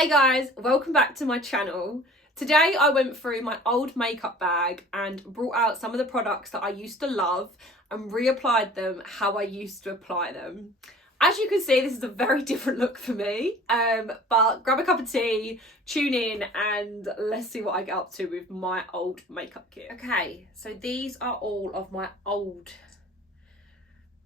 Hey guys, welcome back to my channel. Today I went through my old makeup bag and brought out some of the products that I used to love and reapplied them how I used to apply them. As you can see, this is a very different look for me, but grab a cup of tea, tune in and let's see what I get up to with my old makeup kit. Okay, so these are all of my old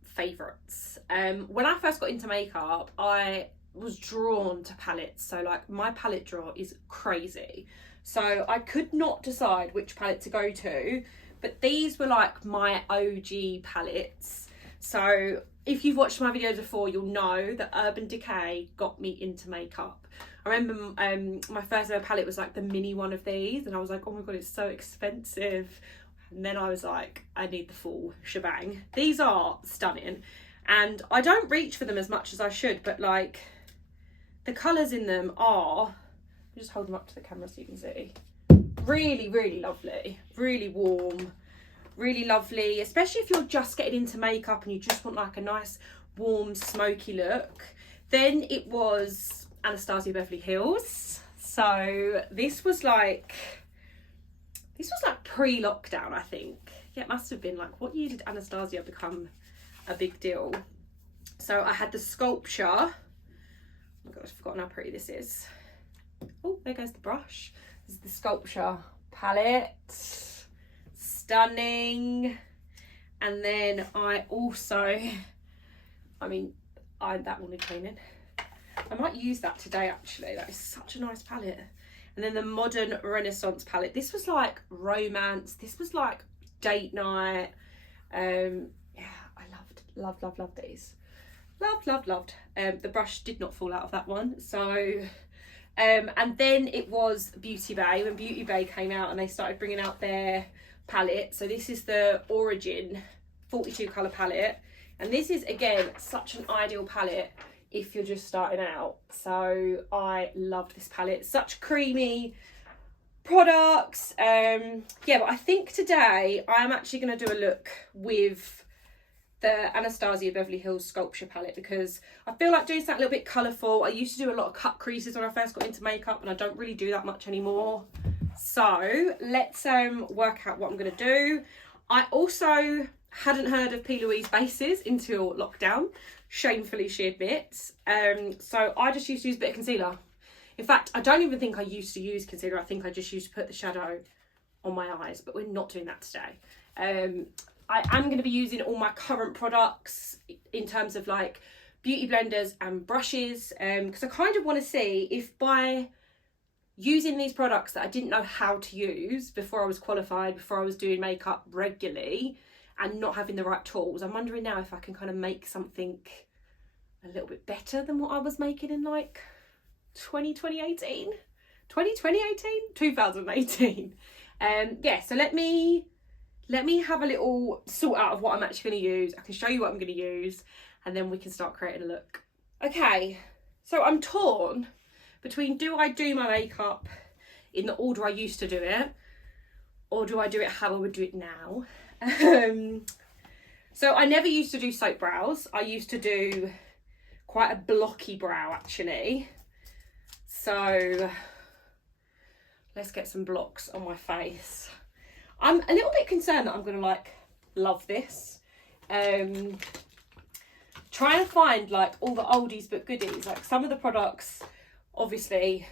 favourites. When I first got into makeup, I was drawn to palettes, so like my palette drawer is crazy, so I could not decide which palette to go to, but these were like my OG palettes. So if you've watched my videos before, you'll know that Urban Decay got me into makeup. I remember my first ever palette was like the mini one of these and I was like, oh my god, it's so expensive, and then I was like, I need the full shebang. These are stunning and I don't reach for them as much as I should, but like the colours in them are, just hold them up to the camera so you can see, really, really lovely, really warm, really lovely, especially if you're just getting into makeup and you just want like a nice, warm, smoky look. Then it was Anastasia Beverly Hills. So this was like pre-lockdown, I think. Yeah, it must have been like, what year did Anastasia become a big deal? So I had the Sculpture. Oh my god, I've forgotten how pretty this is. Oh, there goes the brush. This is the Sculpture palette. Stunning. And then I also, that wanted cleaning. I might use that today actually. That is such a nice palette. And then the Modern Renaissance palette. This was like romance. This was like date night. Yeah, I loved these. Loved. The brush did not fall out of that one. So, and then it was Beauty Bay. When Beauty Bay came out and they started bringing out their palette. So this is the Origin 42 colour palette. And this is, again, such an ideal palette if you're just starting out. So I loved this palette. Such creamy products. Yeah, but I think today I'm actually going to do a look with the Anastasia Beverly Hills Sculpture palette because I feel like doing something a little bit colourful. I used to do a lot of cut creases when I first got into makeup and I don't really do that much anymore. So let's work out what I'm going to do. I also hadn't heard of P. Louise bases until lockdown. Shamefully, she admits. So I just used to use a bit of concealer. In fact, I don't even think I used to use concealer. I think I just used to put the shadow on my eyes, but we're not doing that today. I am going to be using all my current products in terms of like beauty blenders and brushes, because I kind of want to see if by using these products that I didn't know how to use before I was qualified, before I was doing makeup regularly and not having the right tools, I'm wondering now if I can kind of make something a little bit better than what I was making in like 2018. Yeah, so let me have a little sort out of what I'm actually going to use. I can show you what I'm going to use and then we can start creating a look. Okay, so I'm torn between, do I do my makeup in the order I used to do it, or do I do it how I would do it now? So I never used to do soap brows. I used to do quite a blocky brow actually. So let's get some blocks on my face. I'm a little bit concerned that I'm going to like love this. Trying to find like all the oldies but goodies. Like some of the products obviously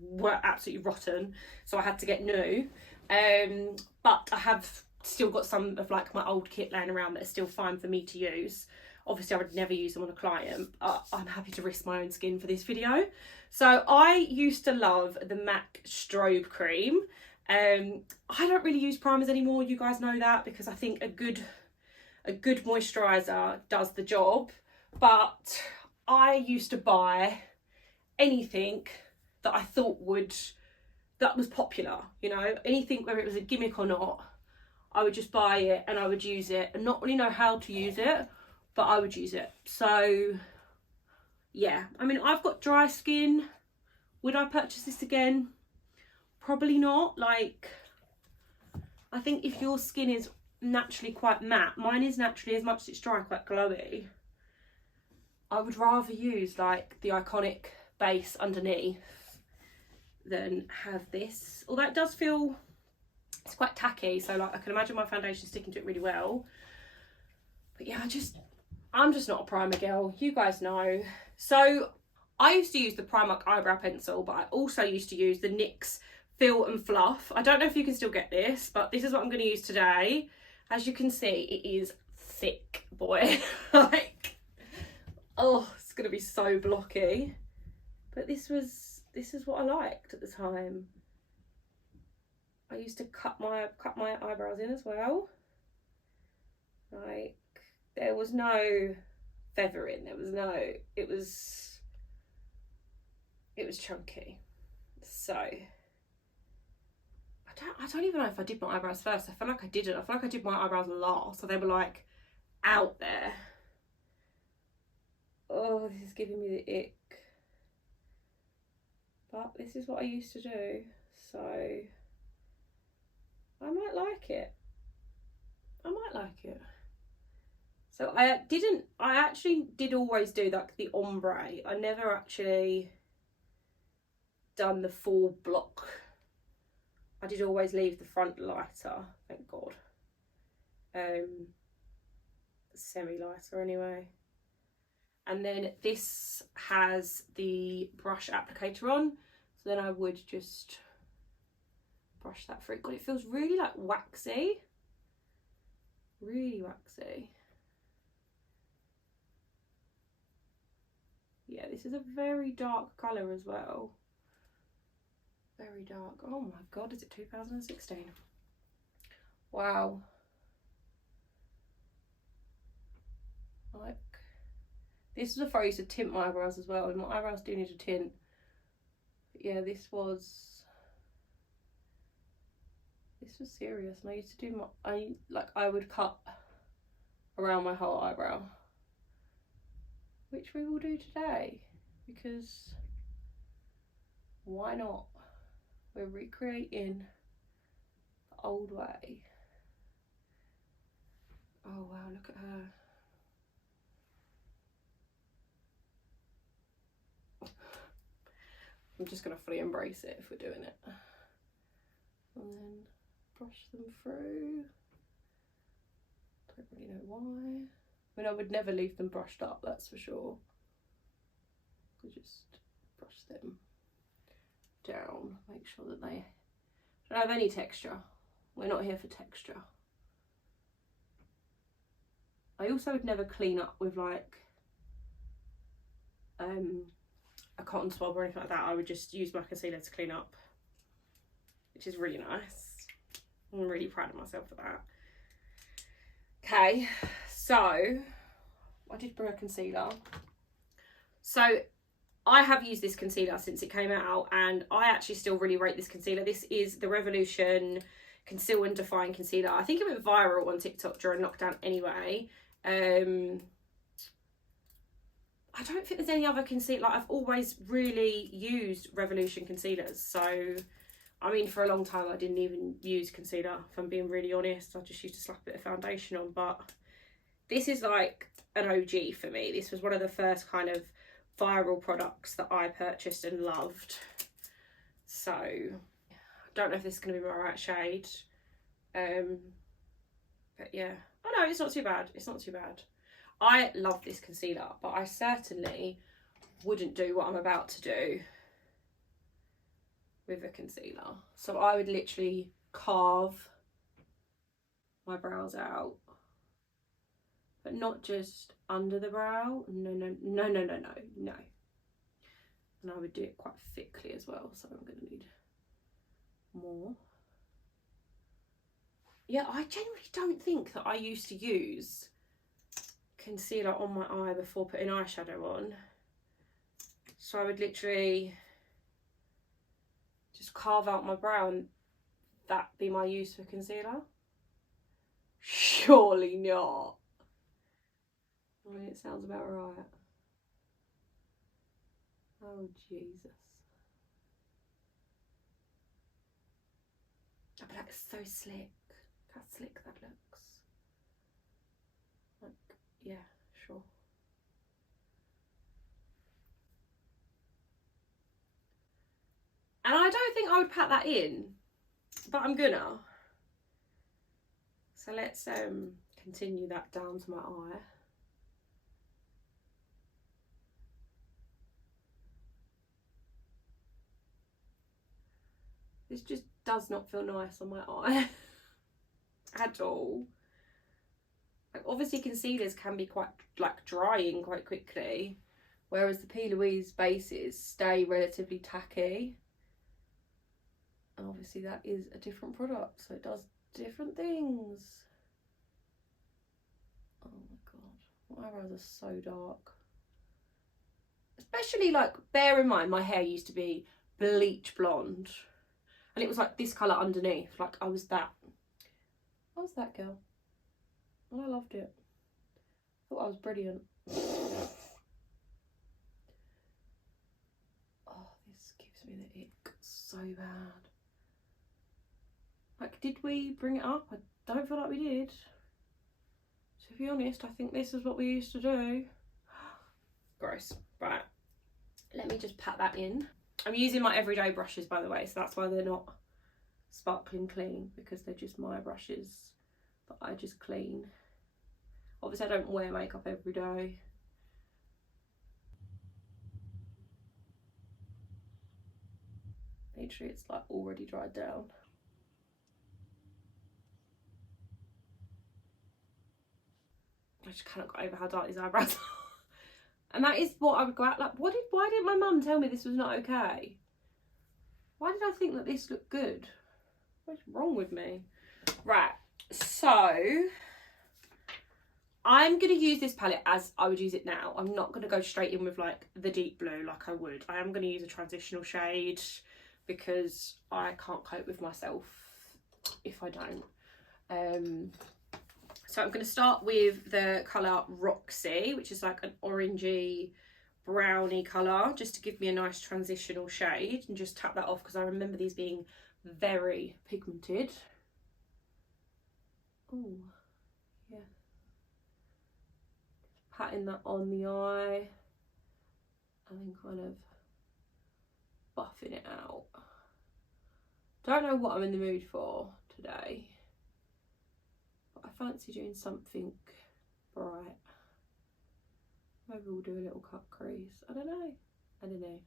were absolutely rotten, so I had to get new. But I have still got some of like my old kit laying around that are still fine for me to use. Obviously I would never use them on a client, but I'm happy to risk my own skin for this video. So I used to love the MAC Strobe Cream. I don't really use primers anymore, you guys know that, because I think a good moisturiser does the job. But I used to buy anything that I thought that was popular, you know, anything whether it was a gimmick or not, I would just buy it and I would use it and not really know how to use it, but I would use it. So yeah, I mean, I've got dry skin. Would I purchase this again? Probably not. Like, I think if your skin is naturally quite matte, mine is naturally, as much as it's dry, quite glowy, I would rather use like the iconic base underneath than have this. Although it does feel, it's quite tacky, so like I can imagine my foundation sticking to it really well. But yeah, I'm just not a primer girl. You guys know. So I used to use the Primark eyebrow pencil, but I also used to use the NYX Fill and Fluff. I don't know if you can still get this, but this is what I'm going to use today. As you can see, it is thick, boy. Like, oh, it's going to be so blocky. But this is what I liked at the time. I used to cut my eyebrows in as well. Like, there was no feathering. There was no. It was chunky. So I don't even know if I did my eyebrows first. I feel like I didn't. I feel like I did my eyebrows last, so they were like out there. Oh, this is giving me the ick. But this is what I used to do, so I might like it. I might like it. So I actually did always do like the ombre. I never actually done the full block. I did always leave the front lighter, thank God. Semi-lighter anyway. And then this has the brush applicator on, so then I would just brush that through. God, it feels really like waxy. Really waxy. Yeah, this is a very dark colour as well. Very dark. Oh my God, is it 2016? Wow. Like, this was before I used to tint my eyebrows as well, and my eyebrows do need a tint. But yeah, this was serious, and I used to do I would cut around my whole eyebrow, which we will do today, because why not? We're recreating the old way. Oh wow, look at her. I'm just going to fully embrace it if we're doing it. And then brush them through. Don't really know why. I mean, I would never leave them brushed up, that's for sure. We just brush them down, make sure that they don't have any texture. We're not here for texture. I also would never clean up with like a cotton swab or anything like that. I would just use my concealer to clean up, which is really nice. I'm really proud of myself for that. Okay, so I did bring a concealer. So I have used this concealer since it came out, and I actually still really rate this concealer. This is the Revolution Conceal and Define Concealer. I think it went viral on TikTok during lockdown anyway. I don't think there's any other concealer. Like, I've always really used Revolution concealers. So, I mean, for a long time I didn't even use concealer, if I'm being really honest. I just used to slap a bit of foundation on. But this is like an OG for me. This was one of the first kind of viral products that I purchased and loved. So, I don't know if this is going to be my right shade. But yeah. Oh no, it's not too bad. It's not too bad. I love this concealer, but I certainly wouldn't do what I'm about to do with a concealer. So I would literally carve my brows out, but not just under the brow. No. And I would do it quite thickly as well, so I'm going to need more. Yeah, I genuinely don't think that I used to use concealer on my eye before putting eyeshadow on. So I would literally just carve out my brow and that be my use for concealer. Surely not. I mean, it sounds about right. Oh Jesus. Oh, but that is so slick. How slick that looks. Like, yeah, sure. And I don't think I would pat that in, but I'm gonna. So let's continue that down to my eye. This just does not feel nice on my eye at all. Like, obviously concealers can be quite like drying quite quickly, whereas the P. Louise bases stay relatively tacky. And obviously that is a different product, so it does different things. Oh my god, my eyebrows are so dark. Especially, like, bear in mind my hair used to be bleach blonde, and it was like this colour underneath. Like, I was that girl, and I loved it. Thought I was brilliant. Oh, this gives me the ick so bad. Like, did we bring it up? I don't feel like we did. To be honest, I think this is what we used to do. Gross. Right, let me just pat that in. I'm using my everyday brushes, by the way, so that's why they're not sparkling clean, because they're just my brushes that I just clean. Obviously I don't wear makeup every day. Literally it's like already dried down. I just cannot get over how dark these eyebrows are. And that is what I would go out like, why didn't my mum tell me this was not okay? Why did I think that this looked good? What's wrong with me? Right, so I'm going to use this palette as I would use it now. I'm not going to go straight in with like the deep blue like I would. I am going to use a transitional shade because I can't cope with myself if I don't. So I'm going to start with the colour Roxy, which is like an orangey browny colour, just to give me a nice transitional shade, and just tap that off because I remember these being very pigmented. Oh, yeah. Patting that on the eye and then kind of buffing it out. Don't know what I'm in the mood for today, but I fancy doing something bright. Maybe we'll do a little cut crease. I don't know.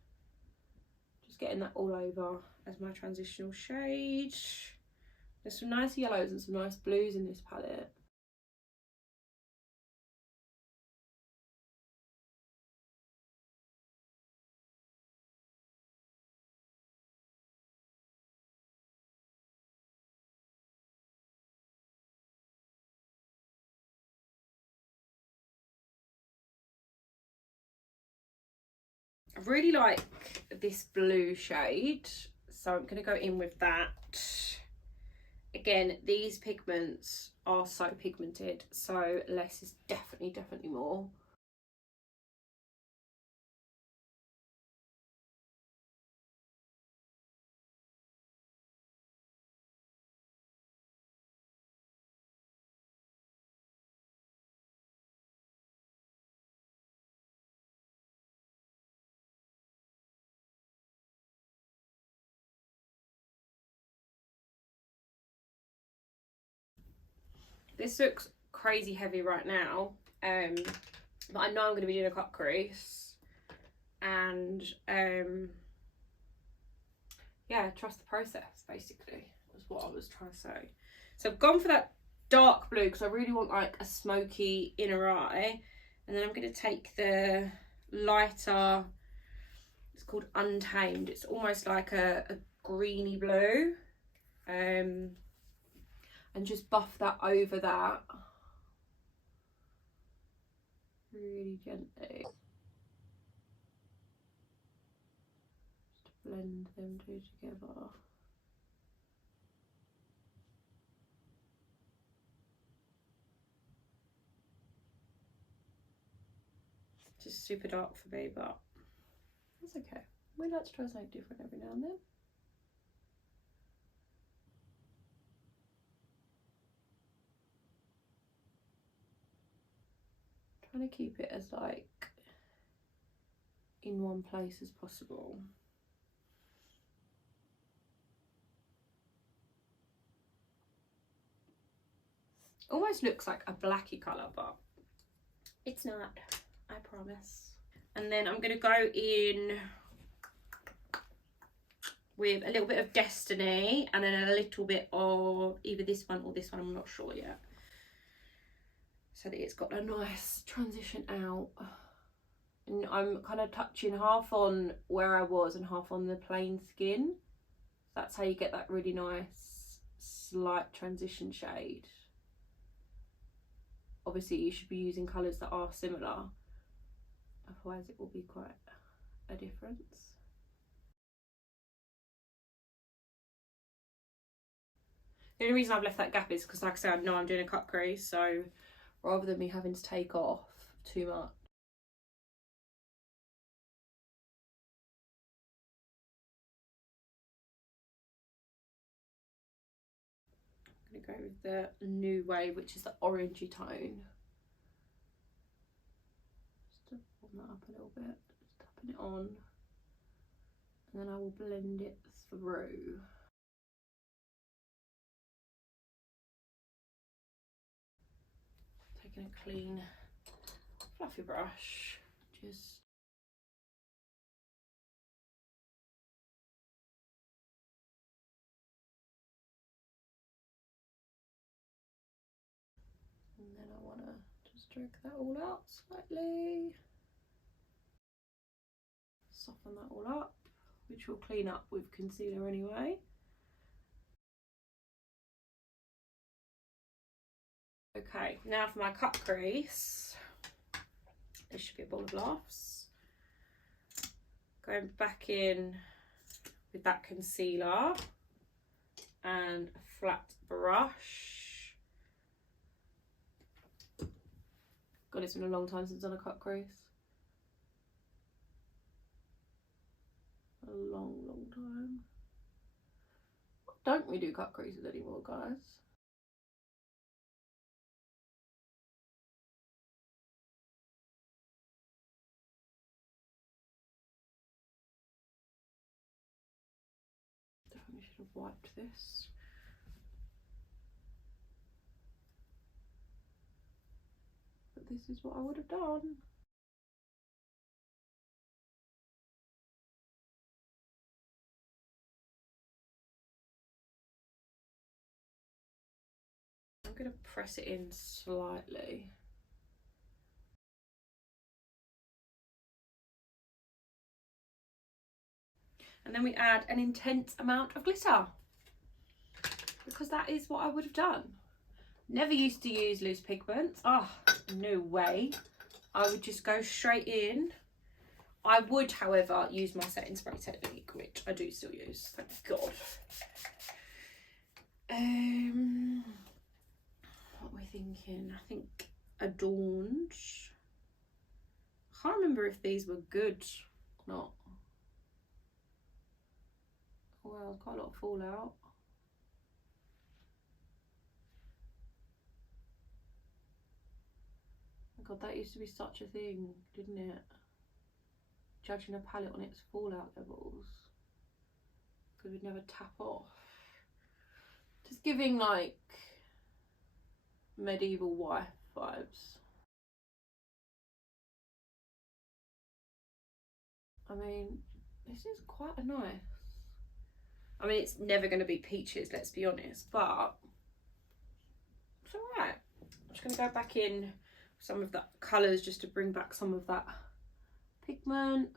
Just getting that all over as my transitional shade. There's some nice yellows and some nice blues in this palette. I really like this blue shade, so I'm going to go in with that. Again, these pigments are so pigmented, so less is definitely more. This looks crazy heavy right now, but I know I'm going to be doing a cut crease, and yeah, trust the process, basically, was what I was trying to say. So I've gone for that dark blue because I really want like a smoky inner eye, and then I'm going to take the lighter, it's called Untamed, it's almost like a greeny blue, and just buff that over that really gently. Just blend them two together. Just super dark for me, but that's okay. We like to try something different every now and then. Trying to keep it as like in one place as possible. Almost looks like a blacky colour, but it's not, I promise. And then I'm going to go in with a little bit of Destiny and then a little bit of either this one or this one, I'm not sure yet. So that it's got a nice transition out. And I'm kind of touching half on where I was and half on the plain skin. That's how you get that really nice slight transition shade. Obviously you should be using colours that are similar, otherwise it will be quite a difference. The only reason I've left that gap is because, like I said, I know I'm doing a cut crease, so rather than me having to take off too much. I'm going to go with the New Wave, which is the orangey tone. Just to warm that up a little bit, just tapping it on. And then I will blend it through. Taking a clean, fluffy brush, just and then I want to just stroke that all out slightly, soften that all up, which will clean up with concealer anyway. Okay, now for my cut crease. This should be a ball of laughs. Going back in with that concealer and a flat brush. God, it's been a long time since I've done a cut crease. A long, long time. Don't we do cut creases anymore, guys? Definitely should have wiped this. But this is what I would have done. I'm going to press it in slightly. And then we add an intense amount of glitter, because that is what I would have done. Never used to use loose pigments. Oh, no way. I would just go straight in. I would, however, use my setting spray technique, which I do still use, thank God. What are we thinking? I think Adorned. I can't remember if these were good or not. Well, quite a lot of fallout. Oh God, that used to be such a thing, didn't it? Judging a palette on its fallout levels, because we'd never tap off. Just giving like medieval wife vibes. I mean, this is quite a nice. I mean, it's never going to be peaches, let's be honest, but it's alright. I'm just going to go back in some of the colours just to bring back some of that pigment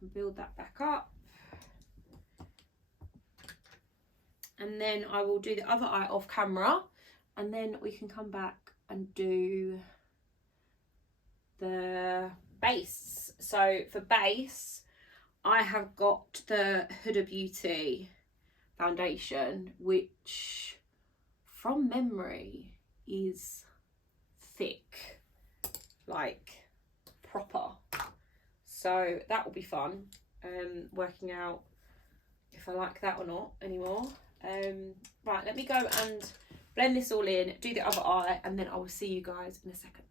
and build that back up. And then I will do the other eye off camera, and then we can come back and do the base. So for base, I have got the Huda Beauty foundation, which from memory is thick, like proper. So that will be fun, working out if I like that or not anymore. Right, let me go and blend this all in, do the other eye, and then I will see you guys in a second.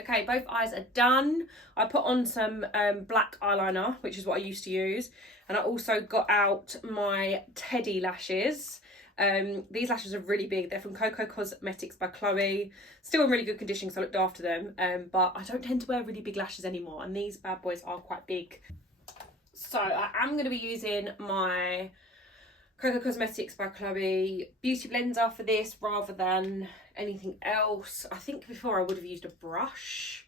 Okay, both eyes are done. I put on some black eyeliner, which is what I used to use, and I also got out my Teddy lashes. These lashes are really big. They're from Coco Cosmetics by Chloe. Still in really good condition because I looked after them. But I don't tend to wear really big lashes anymore, and these bad boys are quite big. So I am going to be using my Coco Cosmetics by Chloe beauty blender for this rather than anything else. I think before I would have used a brush.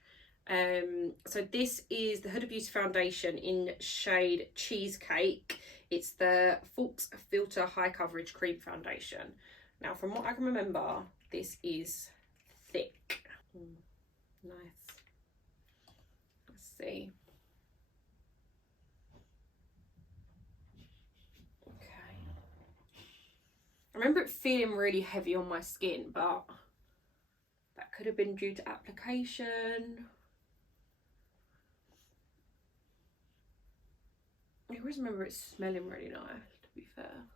So this is the Huda Beauty foundation in shade Cheesecake. It's the False Filter High Coverage Cream Foundation. Now, from what I can remember, this is thick. Nice. Let's see. I remember it feeling really heavy on my skin, but that could have been due to application. I always remember it smelling really nice, to be fair.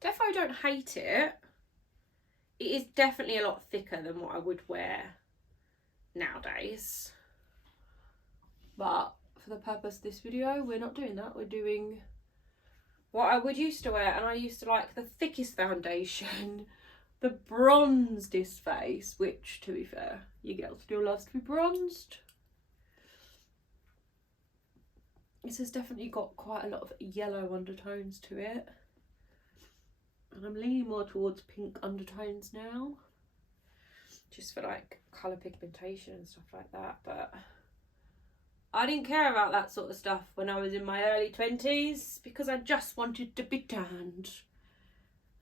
Defo don't hate it. It is definitely a lot thicker than what I would wear nowadays. But for the purpose of this video, we're not doing that. We're doing what I would used to wear, and I used to like the thickest foundation, the bronzedest face, which, to be fair, your girl still loves to be bronzed. This has definitely got quite a lot of yellow undertones to it, and I'm leaning more towards pink undertones now, just for like colour pigmentation and stuff like that. But I didn't care about that sort of stuff when I was in my early 20s because I just wanted to be tanned.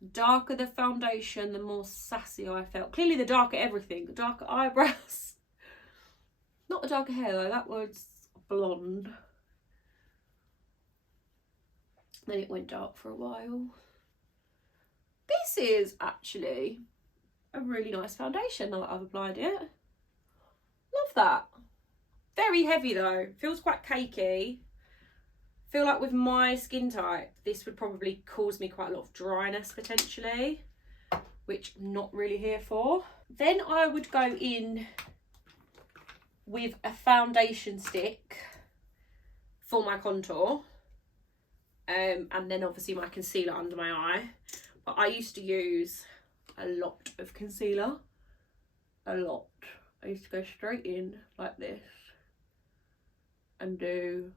The darker the foundation, the more sassy I felt. Clearly the darker everything, the darker eyebrows. Not the darker hair though, that was blonde. Then it went dark for a while. This is actually a really nice foundation now that I've applied it. Love that. Very heavy though, feels quite cakey. Feel like with my skin type, this would probably cause me quite a lot of dryness potentially, which I'm not really here for. Then I would go in with a foundation stick for my contour, and then obviously my concealer under my eye. But I used to use a lot of concealer, a lot. I used to go straight in like this and do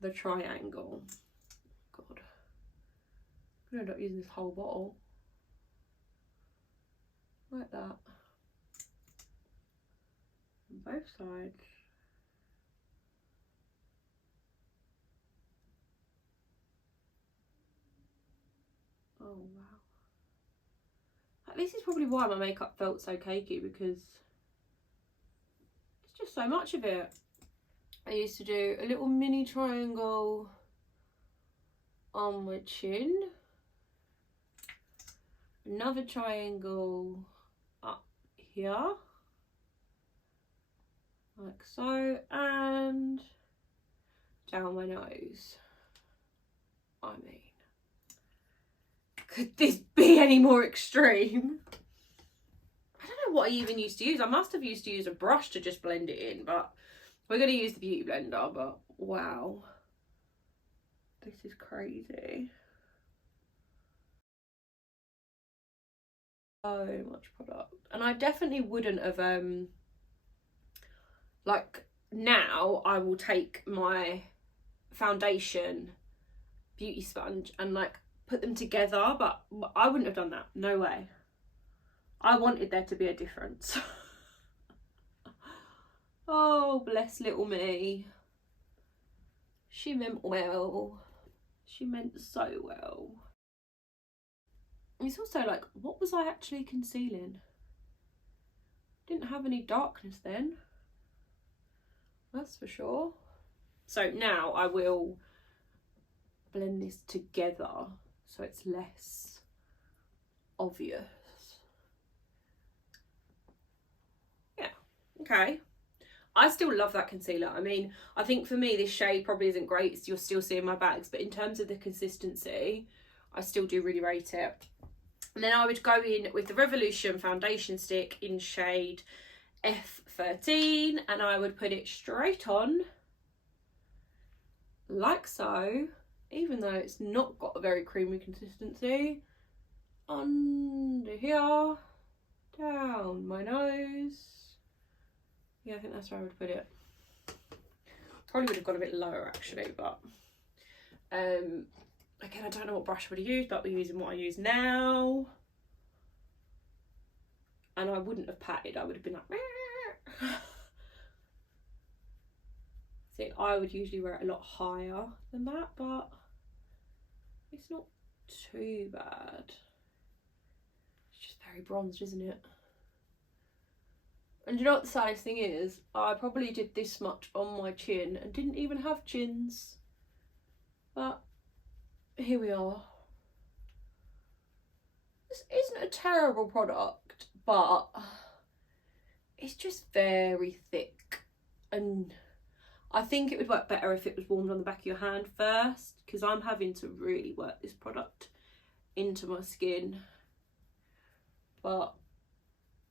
the triangle. God, I'm gonna end up using this whole bottle like that on both sides. Oh wow, this is probably why my makeup felt so cakey, because it's just so much of it. I used to do a little mini triangle on my chin, another triangle up here, like so, and down my nose. I mean, could this be any more extreme? I don't know what I even used to use. I must have used to use a brush to just blend it in, but we're going to use the beauty blender. But wow, this is crazy. So much product. And I definitely wouldn't have, like, now I will take my foundation beauty sponge and like put them together, but I wouldn't have done that. No way. I wanted there to be a difference. Oh, bless little me. She meant well. She meant so well. It's also like, what was I actually concealing? Didn't have any darkness then. That's for sure. So now I will blend this together so it's less obvious. Yeah, okay. I still love that concealer. I mean, I think for me this shade probably isn't great, so you're still seeing my bags, but in terms of the consistency, I still do really rate it. And then I would go in with the Revolution foundation stick in shade 13, and I would put it straight on like so, even though it's not got a very creamy consistency. Under here, down my nose. Yeah, I think that's where I would put it. Probably would have gone a bit lower actually, but again, I don't know what brush I would have used, but we're using what I use now. And I wouldn't have patted, I would have been like, see, I would usually wear it a lot higher than that, but it's not too bad. It's just very bronzed, isn't it? And you know what the saddest thing is? I probably did this much on my chin and didn't even have chins. But here we are. This isn't a terrible product, but it's just very thick. And I think it would work better if it was warmed on the back of your hand first, because I'm having to really work this product into my skin. But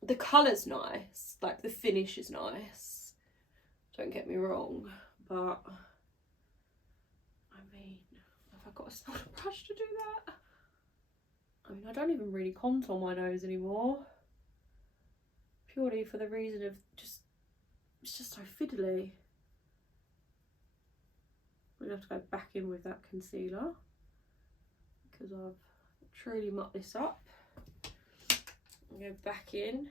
the colour's nice, like the finish is nice, don't get me wrong, but I mean, have I got a smaller brush to do that? I mean, I don't even really contour my nose anymore, purely for the reason of just, it's just so fiddly. I'm gonna have to go back in with that concealer because I've truly mucked this up. Go back in.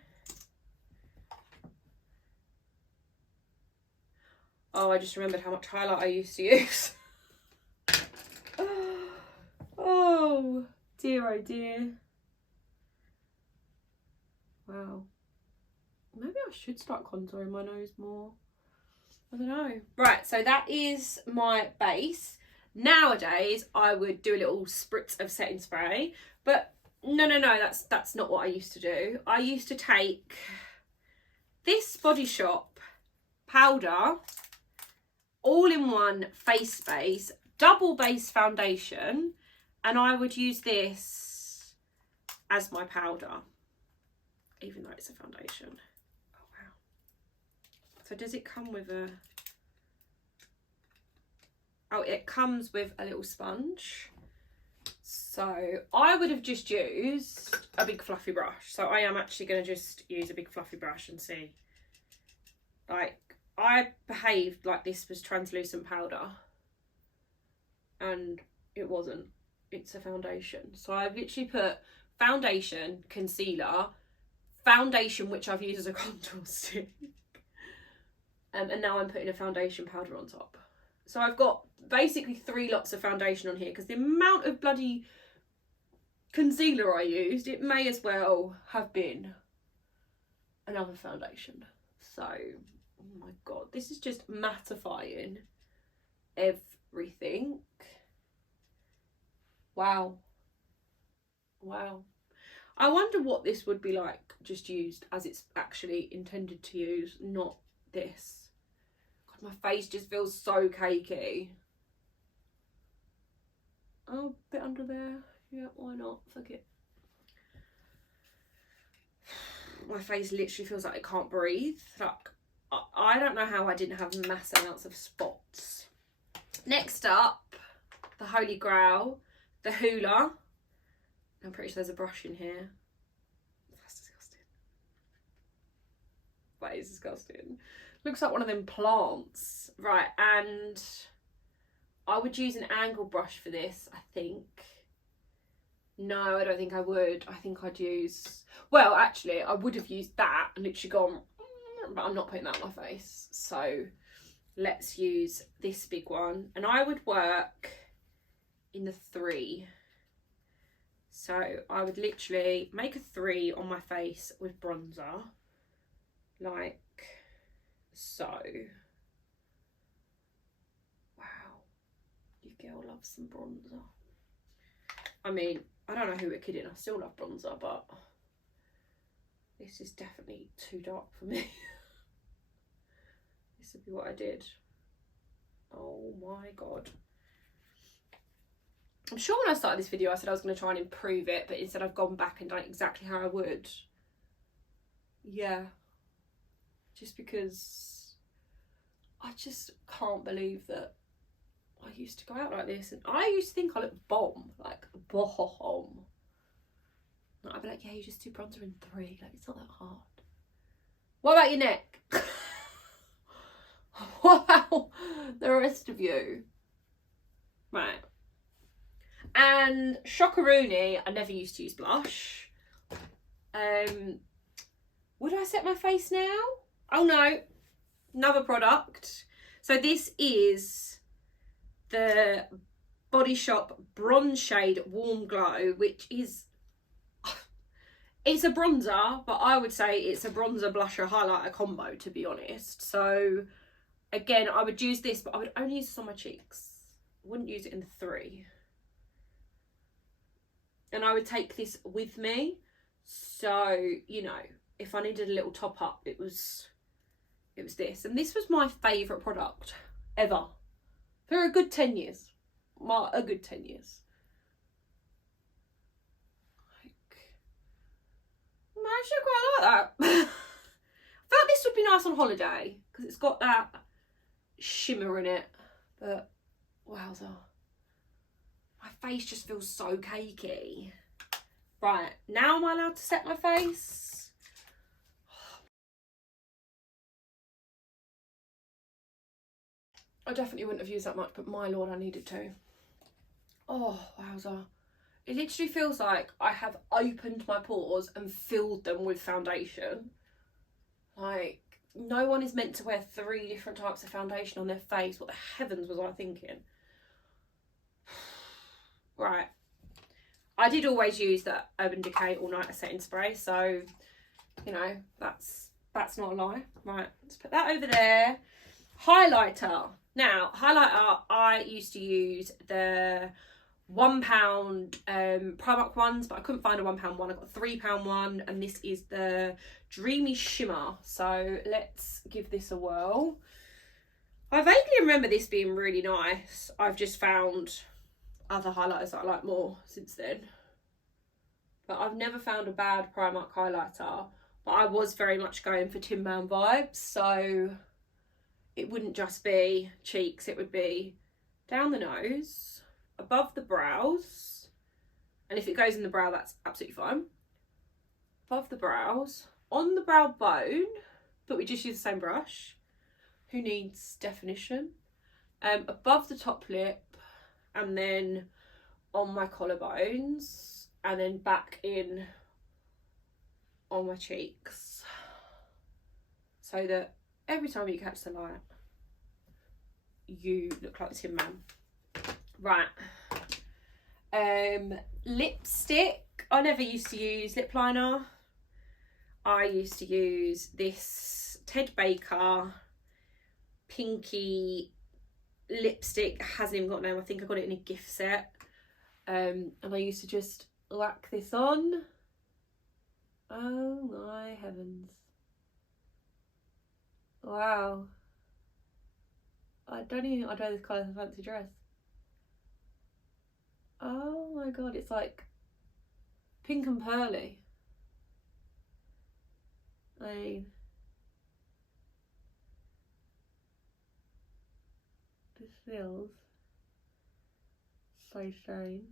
Oh, I just remembered how much highlight I used to use. Oh dear, oh dear. Wow. Maybe I should start contouring my nose more. I don't know. Right, so that is my base. Nowadays, I would do a little spritz of setting spray, but no, that's not what I used to do. I used to take this Body Shop powder, all-in-one face base, double base foundation, and I would use this as my powder, even though it's a foundation. Oh, wow. So does it come with a... Oh, it comes with a little sponge. So I would have just used a big fluffy brush. So I am actually going to just use a big fluffy brush and see. Like, I behaved like this was translucent powder. And it wasn't. It's a foundation. So I've literally put foundation, concealer, foundation, which I've used as a contour stick. And now I'm putting a foundation powder on top. So I've got basically 3 lots of foundation on here because the amount of bloody concealer I used, it may as well have been another foundation. So, oh my god, this is just mattifying everything. Wow. Wow. I wonder what this would be like just used as it's actually intended to use, not this. God, my face just feels so cakey. Oh, a bit under there. Yeah, why not? Fuck it. My face literally feels like it can't breathe. Like, I don't know how I didn't have mass amounts of spots. Next up, the Holy Grail, the Hoola. I'm pretty sure there's a brush in here. That's disgusting. That is disgusting. Looks like one of them plants. Right, and I would use an angle brush for this, I think. No, I don't think I would. I think I'd use... Well, actually, I would have used that and literally gone... But I'm not putting that on my face. So let's use this big one. And I would work in the 3. So I would literally make a 3 on my face with bronzer. Like so. Wow. Your girl loves some bronzer. I mean, I don't know who we're kidding. I still love bronzer, but this is definitely too dark for me. This would be what I did. Oh my god. I'm sure when I started this video I said I was going to try and improve it, but instead I've gone back and done it exactly how I would. Yeah. just because I just can't believe that I used to go out like this, and I used to think I looked bomb, like bomb. I'd be like, yeah, you just do bronzer in 3, like it's not that hard. What about your neck? What about the rest of you? Right. And Shockaroony, I never used to use blush. Would I set my face now? Oh no, another product. So this is the Body Shop Bronze Shade Warm Glow, which is, it's a bronzer, but I would say it's a bronzer, blusher, highlighter combo, to be honest. So again, I would use this, but I would only use this on my cheeks. I wouldn't use it in the 3. And I would take this with me. So, you know, if I needed a little top up, it was this. And this was my favourite product ever. For a good 10 years. A good 10 years. Actually, I quite like that. I felt this would be nice on holiday because it's got that shimmer in it. But wowza, my face just feels so cakey. Right, now am I allowed to set my face? I definitely wouldn't have used that much, but my lord, I needed to. Oh, wowza. It literally feels like I have opened my pores and filled them with foundation. Like, no one is meant to wear 3 different types of foundation on their face. What the heavens was I thinking? Right. I did always use that Urban Decay All Nighter Setting Spray, so, you know, that's not a lie. Right, let's put that over there. Highlighter. Now, highlighter, I used to use the £1 Primark ones, but I couldn't find a £1 one. I got a £3 one, and this is the Dreamy Shimmer. So let's give this a whirl. I vaguely remember this being really nice. I've just found other highlighters that I like more since then. But I've never found a bad Primark highlighter. But I was very much going for Tin Man vibes, so it wouldn't just be cheeks, it would be down the nose, above the brows, and if it goes in the brow, that's absolutely fine. Above the brows, on the brow bone, but we just use the same brush. Who needs definition? Above the top lip, and then on my collarbones, and then back in on my cheeks, so that every time you catch the light, you look like the Tin Man. Right. Lipstick. I never used to use lip liner. I used to use this Ted Baker pinky lipstick. It hasn't even got a name. I think I got it in a gift set. And I used to just whack this on. Oh my heavens. Wow. I don't even think I'd wear this colour as a fancy dress. Oh my god, it's like pink and pearly. I mean, this feels so strange.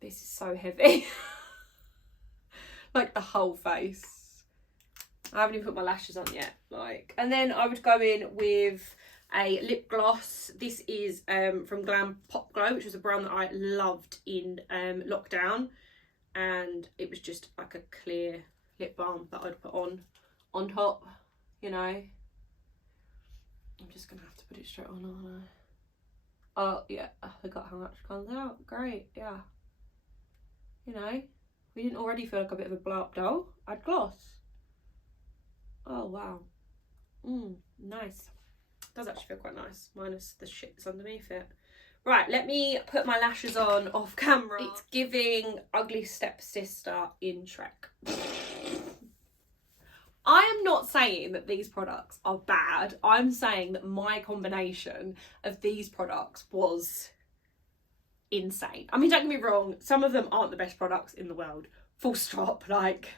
This is so heavy. Like the whole face. I haven't even put my lashes on yet. Like, and then I would go in with a lip gloss. This is from Glam Pop Glow, which was a brand that I loved in lockdown, and it was just like a clear lip balm that I'd put on top, you know. I'm just gonna have to put it straight on, aren't I? Oh yeah, I forgot how much comes out. Great, yeah. You know, we didn't already feel like a bit of a blow up doll. I'd gloss. Oh wow. Nice. Does actually feel quite nice, minus the shit that's underneath it. Right, let me put my lashes on off camera. It's giving ugly stepsister in Shrek. I am not saying that these products are bad. I'm saying that my combination of these products was insane. I mean, don't get me wrong, some of them aren't the best products in the world. Full stop. Like,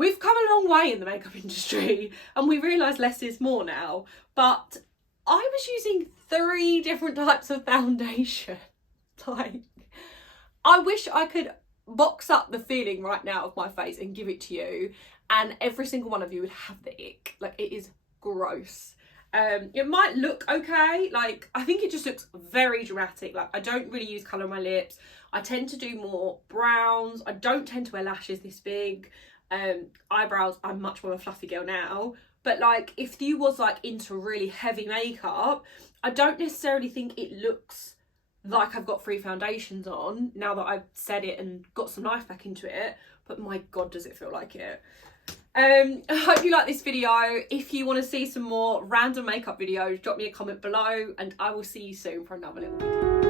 we've come a long way in the makeup industry and we realise less is more now. But I was using 3 different types of foundation. Like, I wish I could box up the feeling right now of my face and give it to you, and every single one of you would have the ick. Like, it is gross. It might look okay. Like, I think it just looks very dramatic. Like, I don't really use colour on my lips. I tend to do more browns. I don't tend to wear lashes this big. Eyebrows, I'm much more of a fluffy girl now. But like, if you was like into really heavy makeup, I don't necessarily think it looks like I've got 3 foundations on now that I've said it and got some life back into it. But my God, does it feel like it. I hope you like this video. If you want to see some more random makeup videos, drop me a comment below and I will see you soon for another little video.